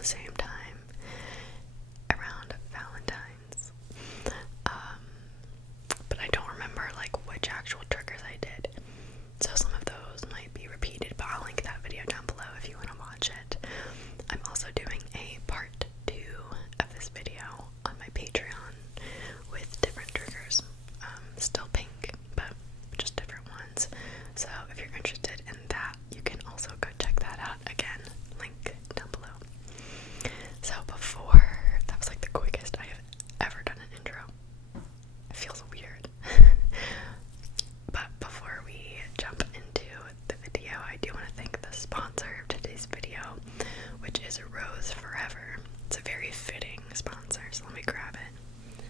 the same time around Valentine's. But I don't remember like which actual triggers I did. So some of those might be repeated, but I'll link that video down below if you want to watch it. I'm also doing a part 2 of this video on my Patreon with different triggers. Still pink, but just different ones. So if you're interested in that, you can also go check that out. Again, link down below. So before, that was like the quickest I have ever done an intro. It feels weird. But before we jump into the video, I do want to thank the sponsor of today's video, which is RoseForever. It's a very fitting sponsor, so let me grab it.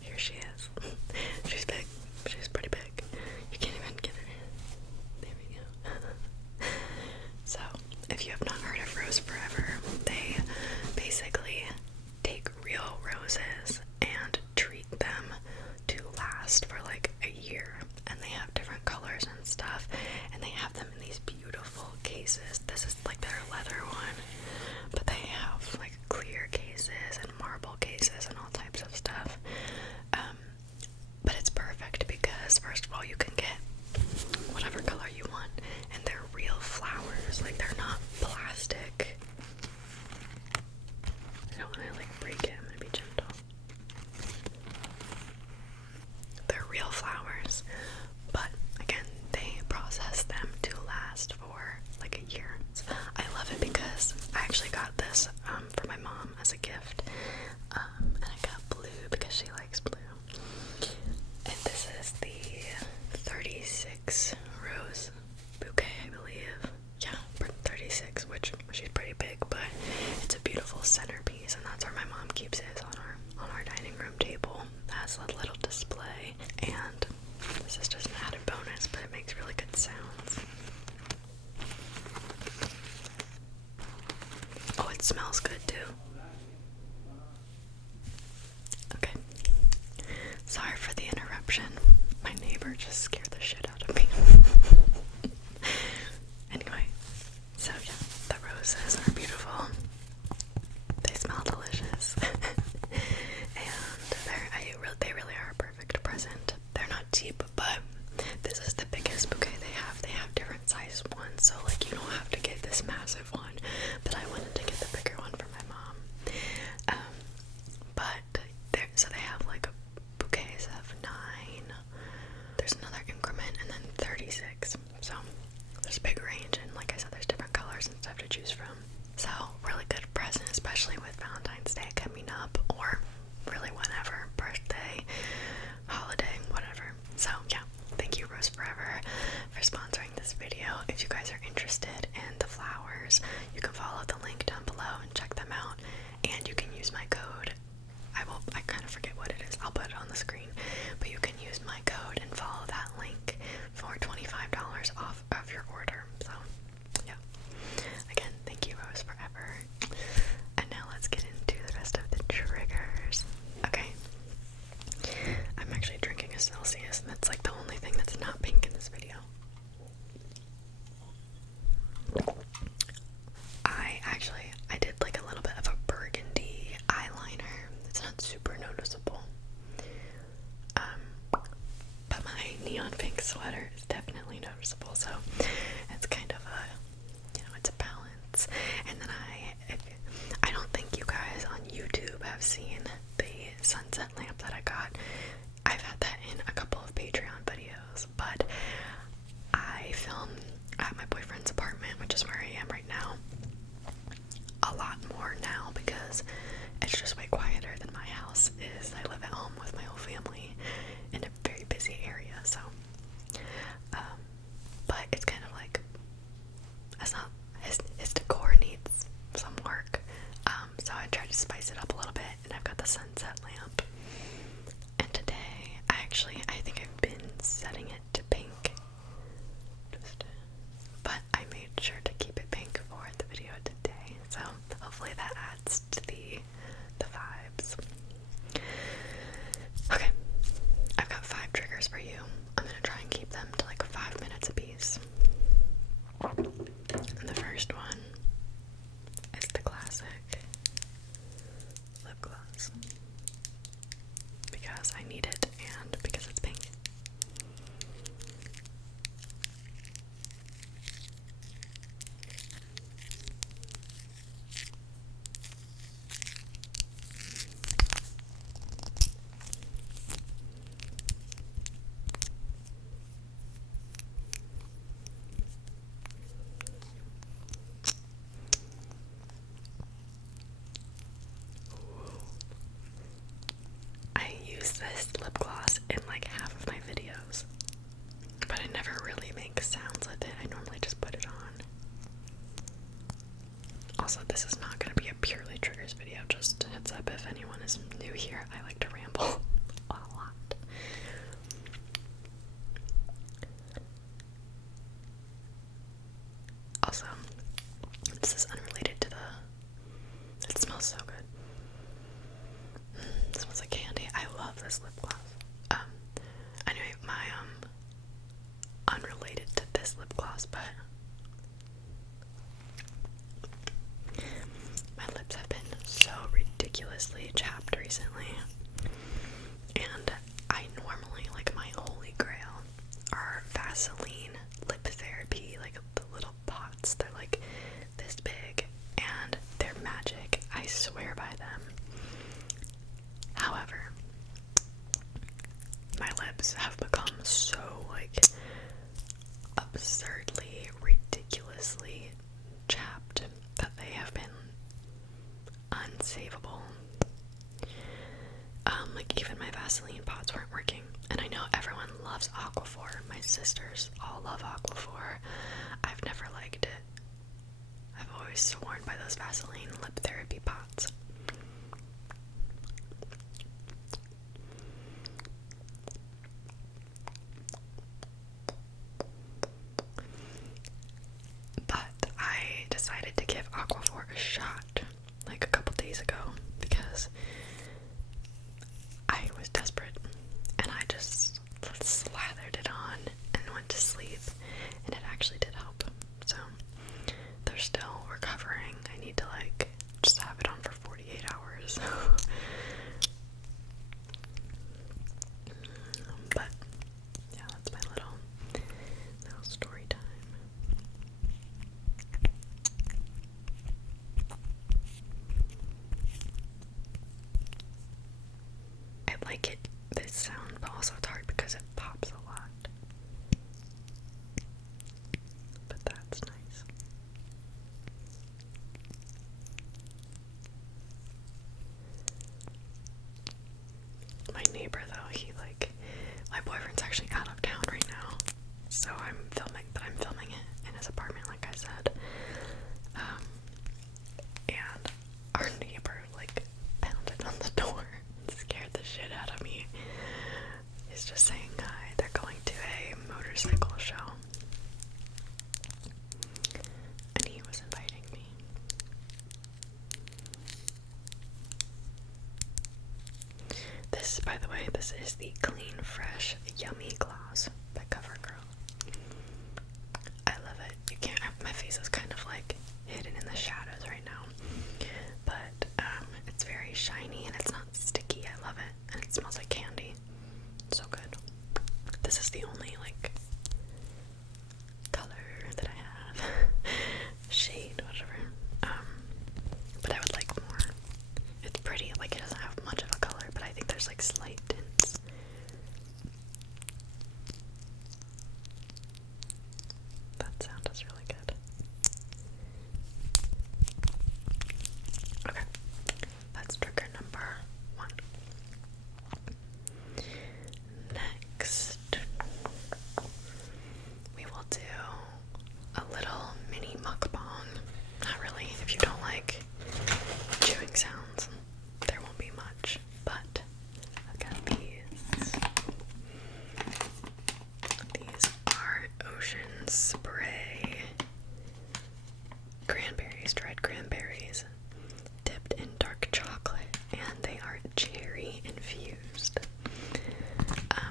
Here she is. She's big. She's pretty big. You can't even get her. There we go. So, if you have not heard of RoseForever, they basically take real roses and treat them to last for like a year. And they have different colors and stuff. And they have them in these beautiful cases. This is like their leather one. But they have like clear cases and marble cases and all types of stuff. But it's perfect because first of all you can get whatever color you want, and they're real flowers, like they're not plastic. I don't want to like break it, I'm gonna be gentle. They're real flowers, but again, they process them to last for like a year. So I love it because I actually got this for my mom as a gift, and I got blue because she likes blue. And this is the 36 rose bouquet, I believe. Yeah, 36, which she's pretty big, but it's a beautiful centerpiece, and that's where my mom keeps his on our dining room table. It has a little display, and this is just an added bonus, but it makes really good sounds. Oh, it smells good too. Okay. Sorry for the interruption. My neighbor just scared the shit out of me. Anyway, so yeah, the roses are beautiful. They smell delicious. And they really are a perfect present. They're not cheap, but this is the biggest bouquet they have. They have different size ones, so like you don't have to get this massive one, but I wanted to get the bigger one for my mom. But so they have like bouquets of 9. There's another increment, and then 36. So there's a big range, and like I said, there's different colors and stuff to choose from. So really good present, especially with Valentine's Day coming up, or really whenever, birthday, holiday, whatever. So yeah, thank you RoseForever for sponsoring this video. If you guys are interested in the flowers, you can follow the link down below and check them out, and you can use my code. I kind of forget what it is. I'll put it on the screen, but you can use my code and follow that link for $25 off of your order. So yeah, again, thank you RoseForever. And now let's get into the rest of the triggers. Okay, I'm actually drinking a Celsius, and that's like the only thing that's not pink in this video. I did like a little bit of a burgundy eyeliner. It's not super noticeable. But my neon pink sweater is definitely noticeable, so it's kind of it's a balance. And then I don't think you guys on YouTube have seen the sunset lamp that I got. I've had that in a couple of Patreon videos, but I film at my boyfriend's apartment, which is where I am right now, a lot more now because it's just way quieter than my house is. I live at home with my whole family in a very busy area, so but it's kind of like his decor needs some work, so I tried to spice it up a little bit, and I've got the sunset lamp. And today I think I've been setting it to pink, but I made sure to keep it pink for the video today, so hopefully that adds to the vibes. Okay, I've got 5 triggers for you. I'm gonna try and keep them to like 5 minutes apiece. And the first one is this lip gloss in like half of my videos, but I never really make sounds with it. I normally just put it on. Also, this is not going to be a purely triggers video, just a heads up if anyone is new here. I like to ramble a lot. Also, this is unrelated to the... It smells so good. It smells like candy. I love this lip gloss. Anyway, my, unrelated to this lip gloss, but my lips have been so ridiculously chapped recently, and I normally, like, my holy grail are Vaseline lip therapy, like the little pots. They're like this big and they're magic. I swear by them. However, my lips have become so like absurdly, ridiculously chapped that they have been unsavable. Like even my Vaseline pots weren't working, and I know everyone loves Aquaphor. My sisters all love Aquaphor. I've never liked it. I've always sworn by those Vaseline lip therapy pots. But I decided to give Aquaphor a shot like a couple days ago because I was desperate and I just slathered it on and went to sleep, and it actually did help. So they're still recovering. I need to like just have it on for 48 hours. But yeah, that's my little story time. I like it, this sound, but also it's hard because it pops a lot. But that's nice. My neighbor though, my boyfriend's actually out of town right now, so I'm filming it in his apartment, like I said. And our neighbor pounded on the door and scared the shit out of me. He's just saying hi. They're going to a motorcycle show, and he was inviting me. This, by the way, this is the Clean Fresh Yummy Gloss by CoverGirl. I love it. You can't, my face is kind of like hidden in the shadows right now, but it's very shiny and it's not sticky. I love it, and it smells like candy. So good. This is the only color that I have. Shade, whatever. But I would like more. It's pretty, it doesn't have much of a color, but I think there's slight tints. That sound is really good. Okay, that's trigger number 1. Next, we will do a little mini mukbang. Not really, if you don't like chewing sounds, there won't be much, but I've got these. These are Ocean Spray cranberries, dried cranberries, dipped in dark chocolate, and they are cherry infused.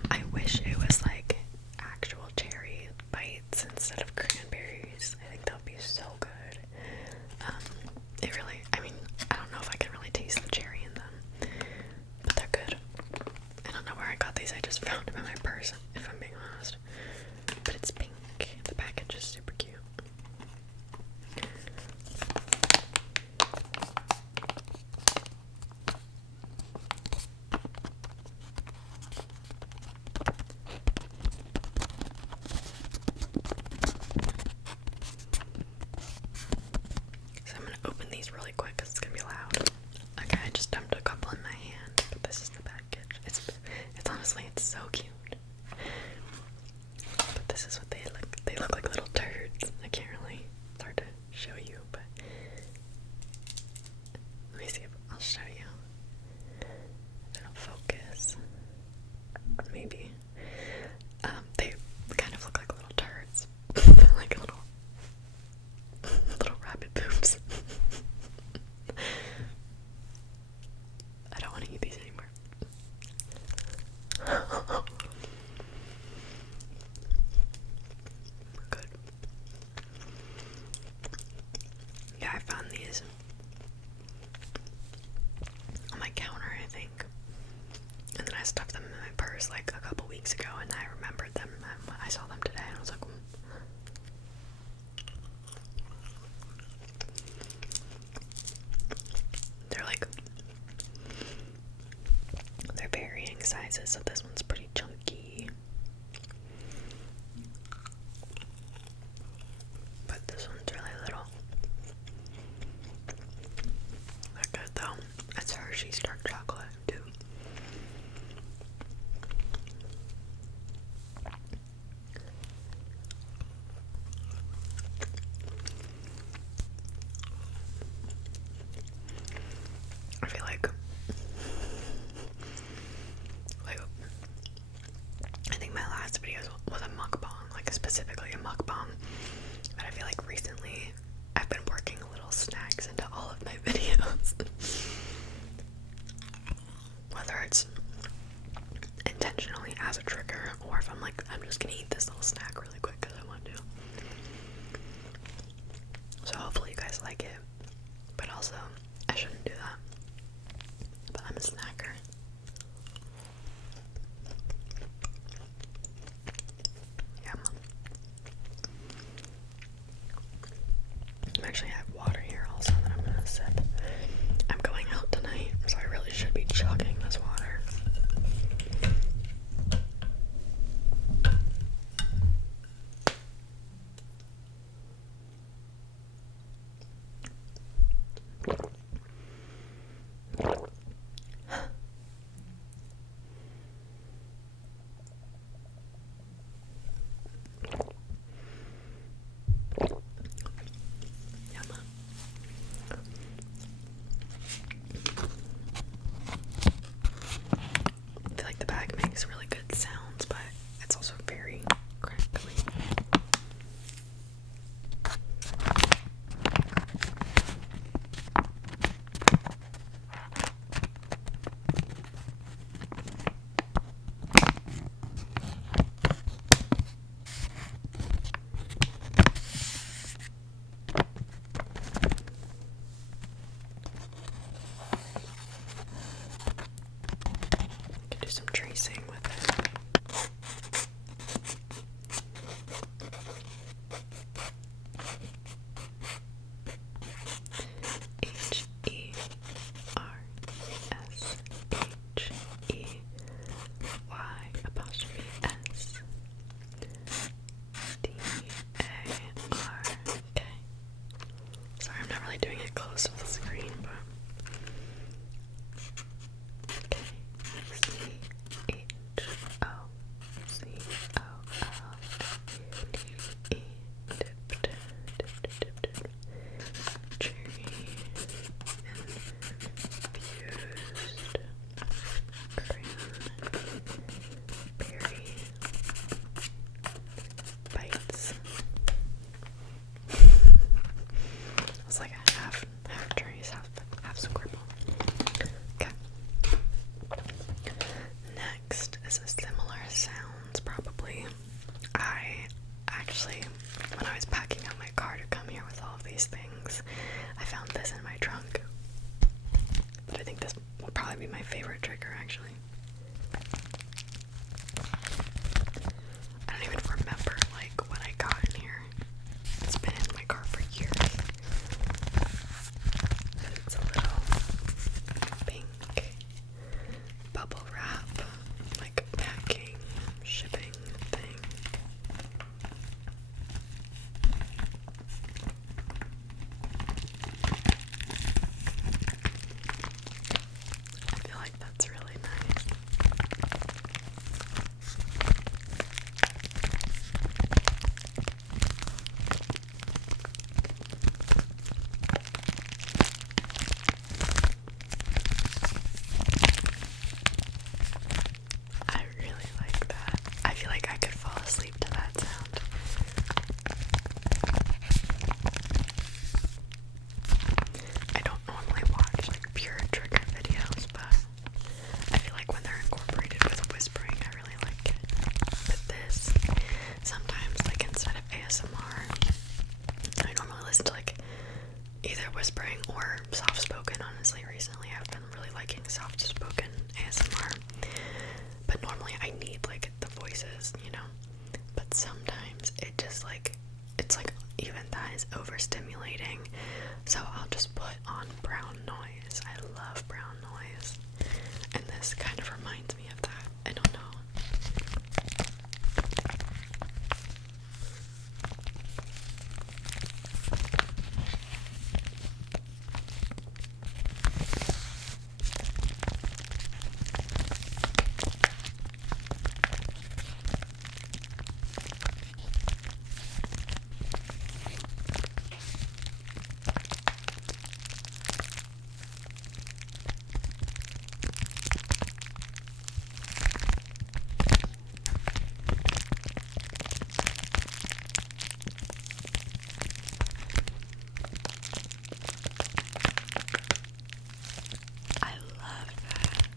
I wish it was actual cherry bites instead of cranberries. I think that would be so good. It really, I don't know if I can really taste the cherry in them, but they're good. I don't know where I got these, I just found them in my purse, if I'm being honest. But it's pink. The package is super cute. So I'm gonna open these really quick because it's gonna be loud. Okay, I just dumped a couple in my hand, but this is the package. actually have water here also that I'm gonna sip. I'm going out tonight, so I really should be chugging this water. I feel like the bag makes really good sounds, but it's also very crinkly. Could do some tracing with it. H-E-R-S-H-E-Y''. Sorry, I'm not really doing it close to the screen, but bites. It's like a half trace, half scribble. Okay. Next is a similar sounds, probably. I actually, when I was packing up my car to come here with all of these things, I found this in my trunk. But I think this will probably be my favorite trigger, actually. I don't even remember, like, what I got in here. It's been in my car for years. But it's a little pink bubble wrap, like, packing, shipping thing. I feel like that's really nice. I really like that. I feel like I could fall asleep to that sound. I don't normally watch like pure trigger videos, but I feel like when they're incorporated with whispering, I really like it. But this, sometimes, like, instead of ASMR, I normally listen to like either whispering or soft spoken. Honestly, recently I've been really liking soft spoken ASMR, but normally I need like the voices, you know. But sometimes it just like, it's like even that is overstimulating, so I'll just put on brown noise. I love brown noise, and this kind of reminds me of that. I don't know. I love that.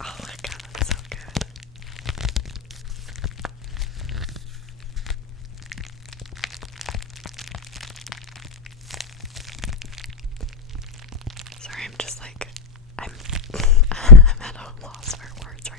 Oh my god, that's so good. Sorry, I'm just like, I'm I'm at a loss for words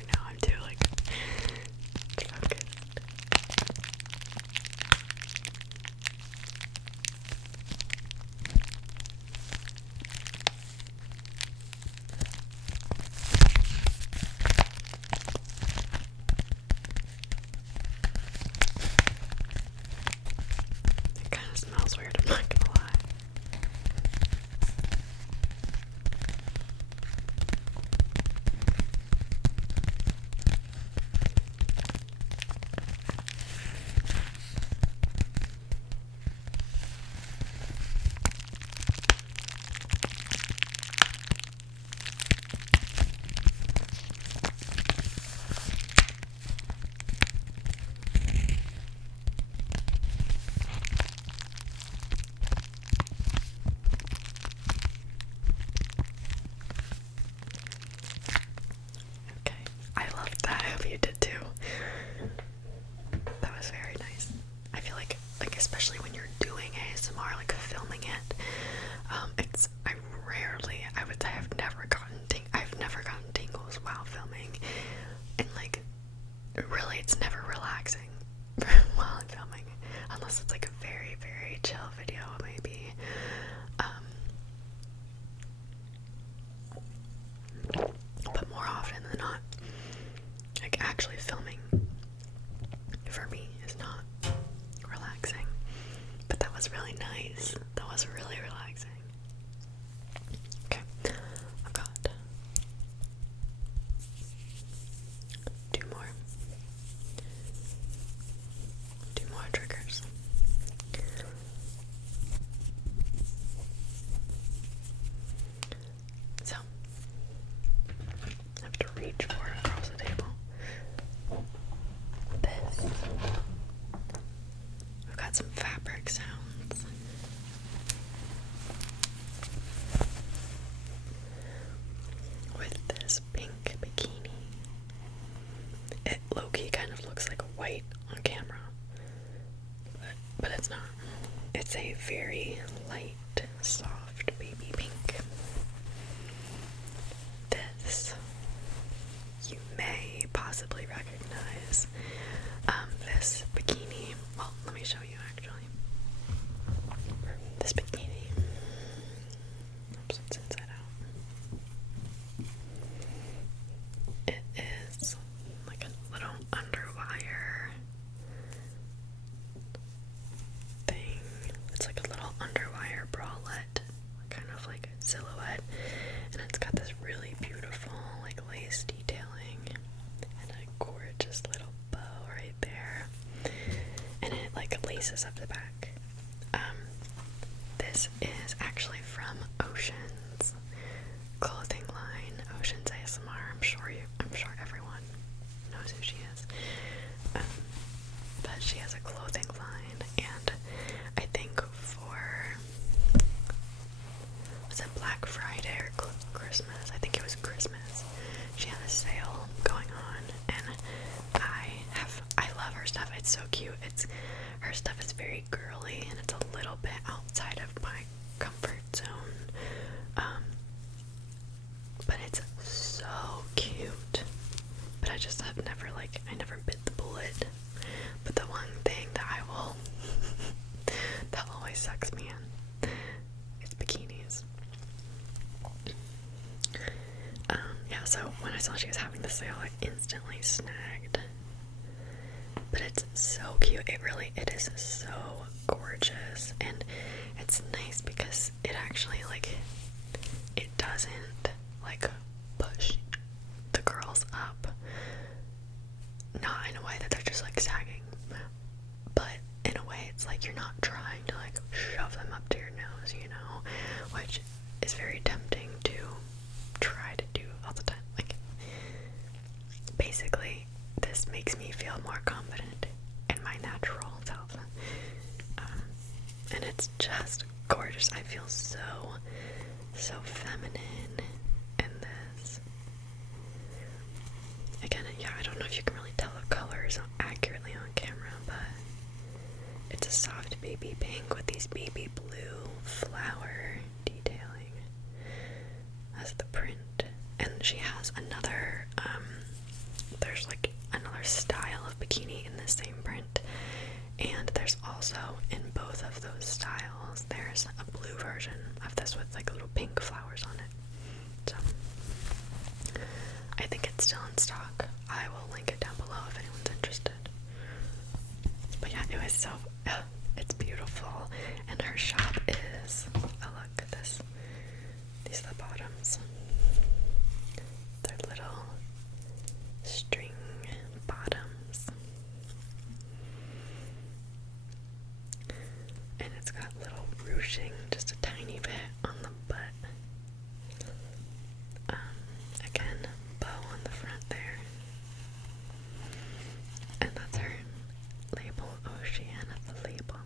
actually filming for me is not relaxing. But that was really nice. That was really relaxing. Okay, I've got 2 more. 2 more triggers. So, I have to reach for it across the table. This. We've got some fabric sounds. With this pink bikini. It low-key kind of looks like white on camera. But it's not. It's a very light, soft baby pink. This you may possibly recognize. This bikini. Well, let me show you actually. This bikini. Oops, it's inside out. It is like a little underwire thing. It's like a little underwire bralette, kind of like a silhouette, and it's got this really beautiful like lace detailing and a gorgeous little bow right there, and it like laces up the back. This is actually from Ocean's clothing line. Ocean's ASMR. I'm sure everyone knows who she is. But she has a clothing line, and I think for, was it Black Friday or Christmas? I think it was Christmas. She had a sale going on, and I love her stuff. It's so cute. Her stuff is very girly, and it's a little bit outside of my comfort zone. But it's so cute. But I just have never I never bit the bullet. But the one thing that that always sucks me in is bikinis. Yeah, so when I saw she was having the sale, I instantly snagged. But it's so cute. It is so gorgeous, and it's nice because it actually it doesn't push the girls up. Not in a way that they're just sagging, but in a way it's you're not trying to shove them up to your nose, which is very tempting to try to do all the time. Basically, this makes me feel more confident in my natural self. And it's just gorgeous. I feel so feminine in this. Again, yeah, I don't know if you can really tell the colors accurately on camera, but it's a soft baby pink with these baby blue flower detailing as the print. And she has another, there's another style of bikini in the same print, and there's also in both of those styles there's a blue version of this with little pink flowers on it. So I think it's still in stock. I will link it down below if anyone's interested. But yeah, it was so it's beautiful, and her shop is, oh look at this, these are the bottoms. They're little string bottoms, and it's got little ruching just a tiny bit on the butt. Again, bow on the front there, and that's her label, Oceana, the label.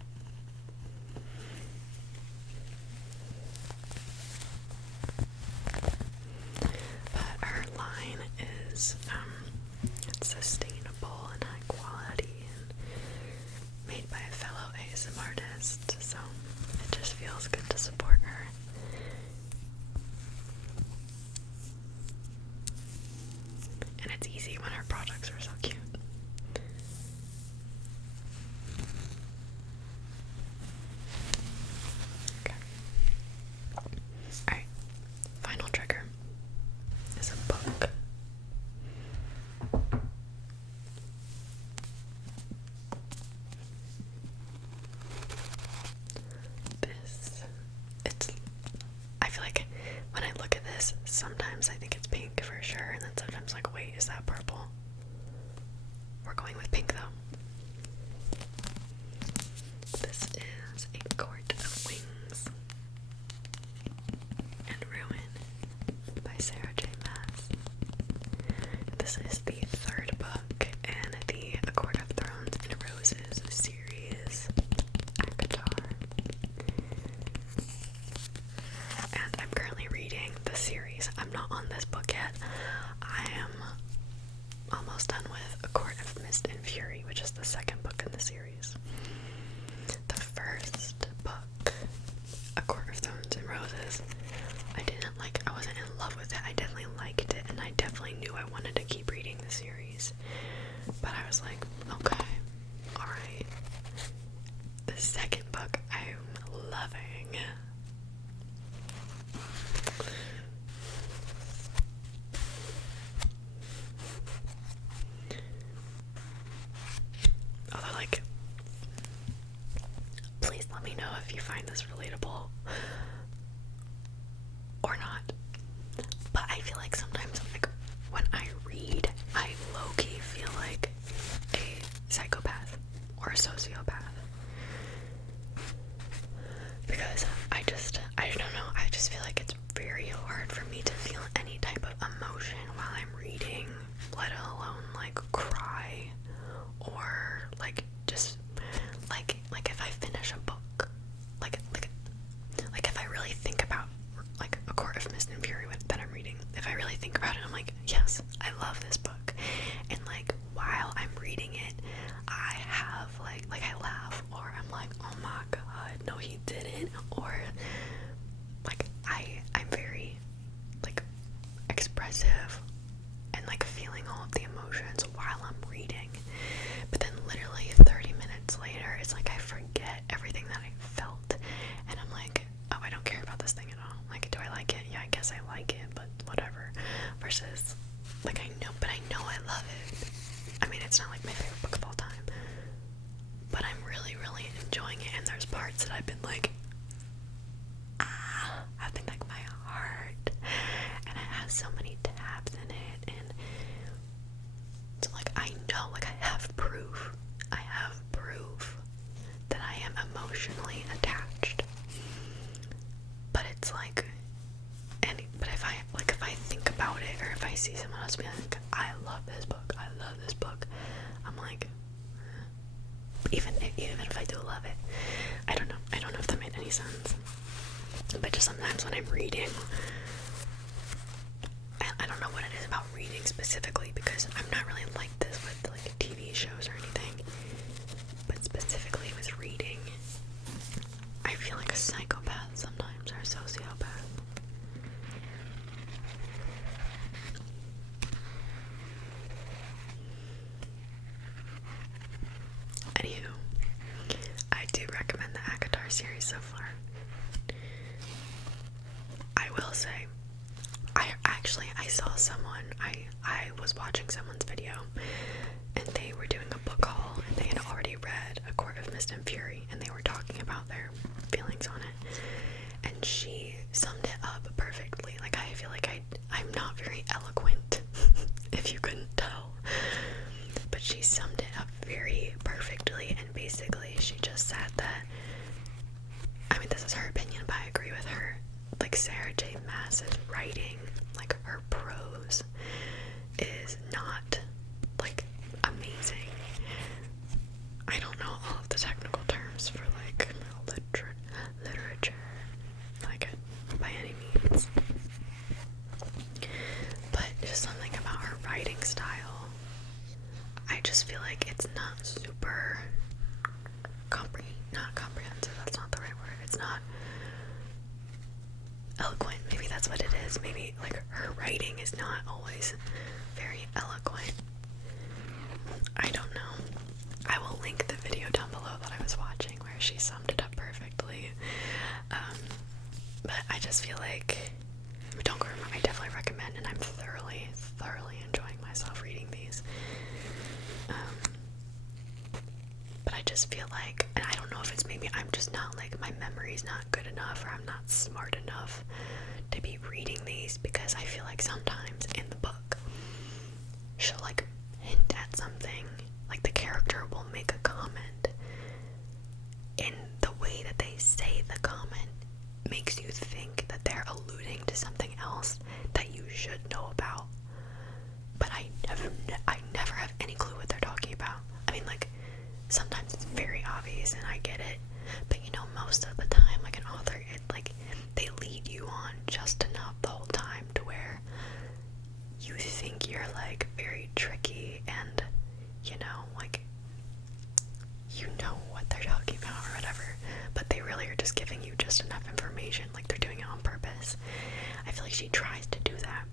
But her line is it's sustainable and high quality and made by a fellow ASMR artist, so it just feels good to support her. And it's easy when her products are so cute. Okay. Alright. Final trigger is a book. sometimes I think it's pink for sure, and then sometimes like, wait, is that purple? We're going with pink though. This is A Court of Wings and Ruin by Sarah J. Maas. This is the third book in the A Court of Thorns and Roses series, ACOTAR. And I'm currently reading the series. I'm not on this book yet. I am almost done with A Court of Mist and Fury, which is the second book in the series. The first book, A Court of Thorns and Roses, I wasn't in love with it. I definitely liked it, and I definitely knew I wanted to keep reading the series. But I was like, okay, alright. The second book I'm loving. Although, like, please let me know if you find this relatable or not. But I feel like sometimes, like, when I read, I low-key feel like a psychopath or a sociopath. Because I don't know, I just feel like it's very hard for me to feel any type of emotion while I'm reading, let alone, like, cry, or, like, just, like if I finish a book, like if I really think about, like, A Court of Mist and Fury that I'm reading, if I really think about it, I'm like, yes, I love this book, and, like, while I'm reading it, I have, like I laugh, or I'm like, oh my god, no he didn't, or, like, I'm very, like, expressive, and, like, feeling all of the emotions while I'm reading, but then literally 30 minutes later, it's like I forget everything that I felt, and I'm like, oh, I don't care about this thing at all. Like, do I like it? Yeah, I guess I like it, but whatever. Versus, like, I know I love it. I mean, it's not like my favorite book of all time, but I'm really, really enjoying it, and there's parts that I've been like, I've been like, my heart, and it has so many tabs in it, and so, like, I know, like, I have proof that I am emotionally attached, but it's like, but if I think about it, or if I see someone else being like, I love this book, I'm like, even if I do love it, I don't know if that made any sense, but just sometimes when I'm reading, I don't know what it is about reading specifically, because I'm not really like this with, like, TV shows or anything, but specifically with reading, I feel like a psychopath sometimes, or a sociopath. Anywho, I do recommend the ACOTAR series so far. I will say, I saw someone, I was watching someone's video, and they were doing a book haul, and they had already read A Court of Mist and Fury, and they were talking about their feelings on it, and she summed it up perfectly. Like, I feel like I'm not very eloquent, if you couldn't tell, but she summed it up very perfectly, and basically she just said that, I mean, this is her opinion, but I agree with her, like, Sarah J. Maas's writing, like, her prose is not, like, amazing. I don't know all of the technical terms for, like, literature, like, by any means, but just something about her writing style, I just feel like it's not super not comprehensive, that's not the right word, it's not eloquent, maybe that's what it is, maybe, like, her writing is not always very eloquent, I don't know. I will link the video down below that I was watching where she summed it up perfectly, but I just feel like, don't go wrong, I definitely recommend, and I'm thoroughly enjoying myself reading these, but I just feel like, and I don't know if it's maybe I'm just not, like, my memory's not good enough, or I'm not smart enough to be reading these because I feel like sometimes in the book she'll like hint at something, like the character will make a comment, and the way that they say the comment makes you think that they're alluding to something else that you should know about, but I never have any clue what they're talking about. I mean, like, sometimes it's very obvious and I get it, but you know, most of the time, like an author, they lead you on just enough the whole time to where you think you're like very tricky and, you know, like, you know what they're talking about or whatever, but they really are just giving you just enough information, like they're doing it on purpose. I feel like she tries to do that,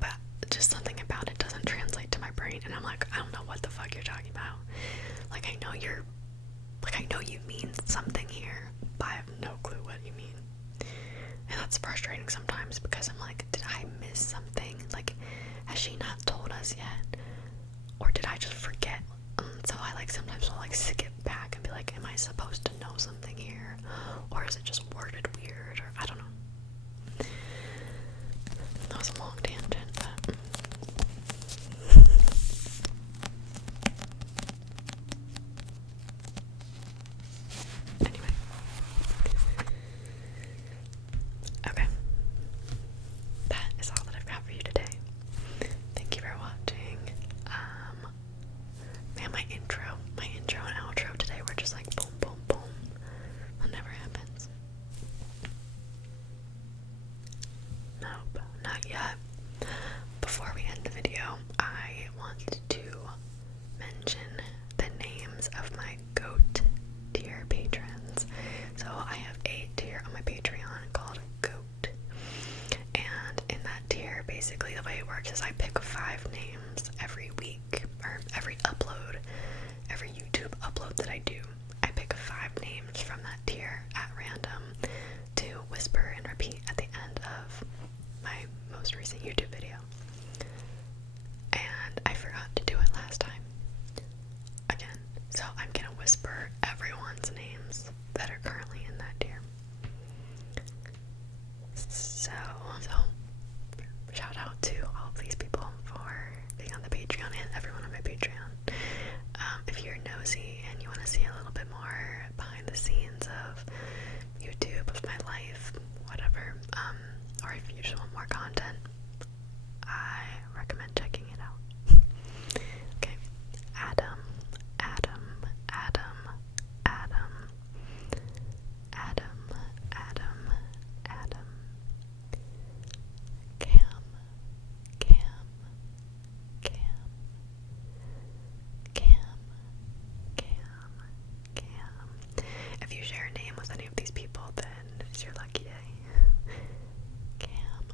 but just something about it doesn't translate to my brain, and I'm like, I don't know what the fuck you're talking about. Like, I know you mean something here, but I have no clue what you mean. And that's frustrating sometimes because I'm like, did I miss something? Like, has she not told us yet? Or did I just forget? So I like sometimes will like skip back and be like, am I supposed to know something here? Or is it just worded weird? Or I don't know. That was a long tangent, but anyway. Okay. That is all that I've got for you today. Thank you for watching. Man, my intro and outro today were just like boom, boom, boom. That never happens. Nope, not yet. Before we end the video, I want to mention the names of my GOAT tier patrons. So I have a tier on my Patreon called GOAT, and in that tier, basically the way it works is I pick 5 names every week, or every upload, every YouTube upload that I do. I pick 5 names from that tier at random to whisper and repeat at the end of my most recent YouTube video. And I forgot to do it last time. Again. So I'm gonna whisper everyone's names that are currently in that tier. So shout out to all of these people for being on the Patreon and everyone on my Patreon. If you're nosy and you want to see a little bit more behind the scenes of YouTube, of my life, whatever, or if you just want more content, I recommend checking it out. Okay, Adam, Cam, If you share a name with any of these people, then it's your lucky day. Cam,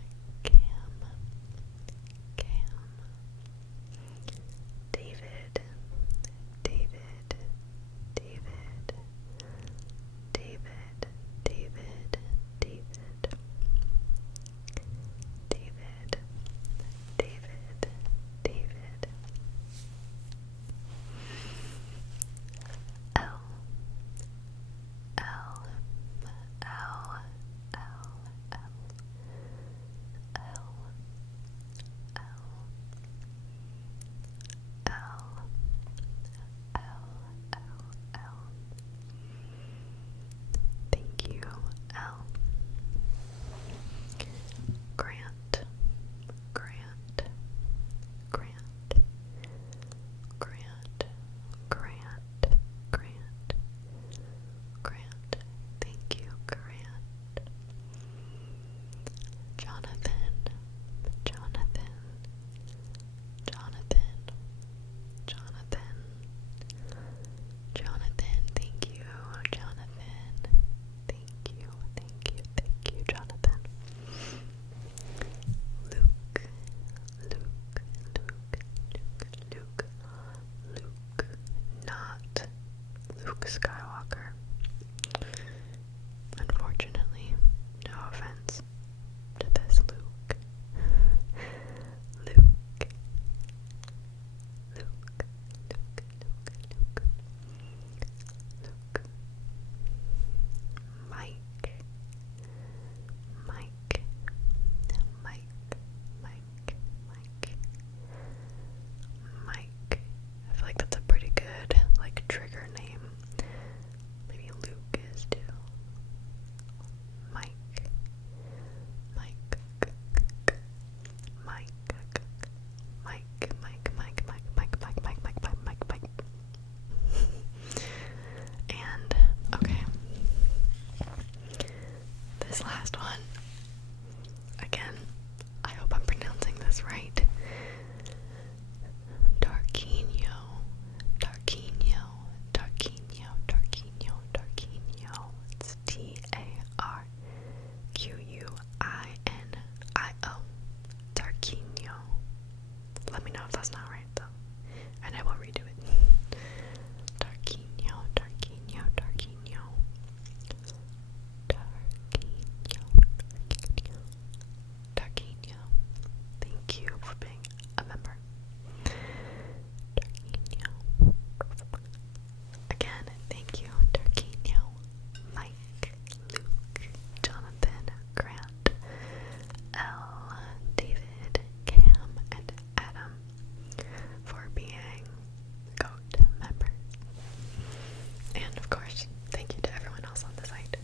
of course, thank you to everyone else on the site.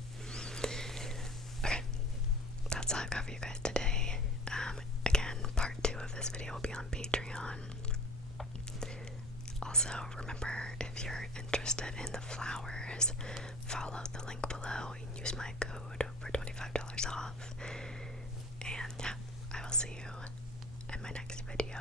Okay, that's all I've got for you guys today. Again, part 2 of this video will be on Patreon. Also, remember, if you're interested in the flowers, follow the link below and use my code for $25 off. And yeah, I will see you in my next video.